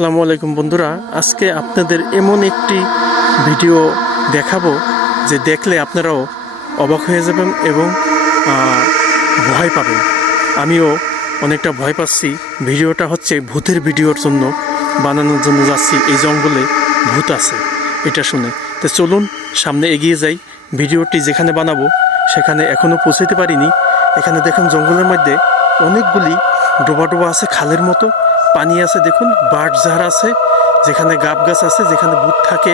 আসসালামু আলাইকুম বন্ধুরা, আজকে আপনাদের এমন একটি ভিডিও দেখাবো যে দেখলে আপনারাও অবাক হয়ে যাবেন এবং ভয় পাবেন। আমিও অনেকটা ভয় পাচ্ছি। ভিডিওটা হচ্ছে ভূতের ভিডিওর জন্য বানানোর জন্য যাচ্ছি। এই জঙ্গলে ভূত আছে এটা শুনে। তো চলুন সামনে এগিয়ে যাই। ভিডিওটি যেখানে বানাবো সেখানে এখনও পৌঁছাতে পারিনি। এখানে দেখুন জঙ্গলের মধ্যে অনেকগুলি ডোবা ডোবা আছে, খালের মতো পানি আছে। দেখুন বাঁশঝাড় আছে, যেখানে গাব গাছ আছে, যেখানে ভূত থাকে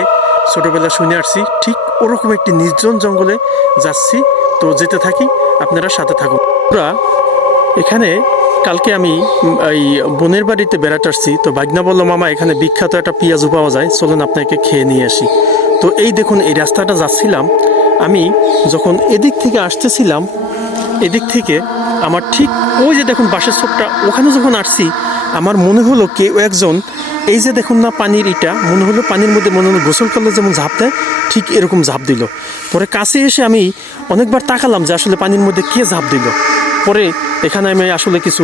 ছোটোবেলা শুনে আসছি। ঠিক ওরকম একটি নির্জন জঙ্গলে যাচ্ছি। তো যেতে থাকি, আপনারা সাথে থাকুন। পুরা এখানে কালকে আমি এই বোনের বাড়িতে বেড়াতে আসছি। তো ভাগনা বলল, মামা এখানে বিখ্যাত একটা পেঁয়াজু পাওয়া যায়, চলুন আপনাকে খেয়ে নিয়ে আসি। তো এই দেখুন এই রাস্তাটা যাচ্ছিলাম আমি, যখন এদিক থেকে আসতেছিলাম, এদিক থেকে আমার ঠিক ওই যে দেখুন বাঁশের ছোপটা, ওখানে যখন আসছি আমার মনে হলো কেউ একজন, এই যে দেখুন না পানির ইটা, মনে হলো পানির মধ্যে মনে হলো গোসল করলে যেমন ঝাঁপ দেয় ঠিক এরকম ঝাঁপ দিল। পরে কাছে এসে আমি অনেকবার তাকালাম যে আসলে পানির মধ্যে কে ঝাঁপ দিল। পরে এখানে আমি আসলে কিছু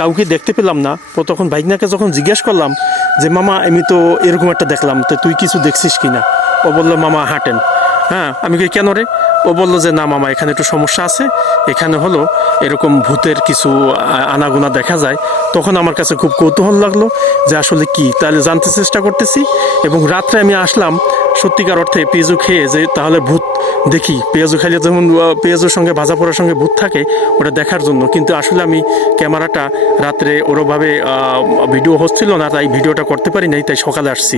কাউকে দেখতে পেলাম না। তো তখন ভাইগনাকে যখন জিজ্ঞেস করলাম যে মামা আমি তো এরকম একটা দেখলাম, তো তুই কিছু দেখছিস কি না? ও বললো মামা হাঁটেন। হ্যাঁ, আমি কই কেন রে? ও বললো যে না মামা এখানে একটু সমস্যা আছে, এখানে হলো এরকম ভূতের কিছু আনাগোনা দেখা যায়। তখন আমার কাছে খুব কৌতূহল লাগলো যে আসলে কি, তাহলে জানতে চেষ্টা করতেছি। এবং রাত্রে আমি আসলাম সত্যিকার অর্থে পেঁয়াজু খেয়ে, যে তাহলে ভূত দেখি, পেঁয়াজু খাইলে যেমন পেঁয়াজুর সঙ্গে ভাজা পোড়ার সঙ্গে ভূত থাকে ওটা দেখার জন্য। কিন্তু আসলে আমি ক্যামেরাটা রাত্রে ওরভাবে ভিডিও হচ্ছিল না, তাই ভিডিওটা করতে পারি নাই, তাই সকালে আসছি।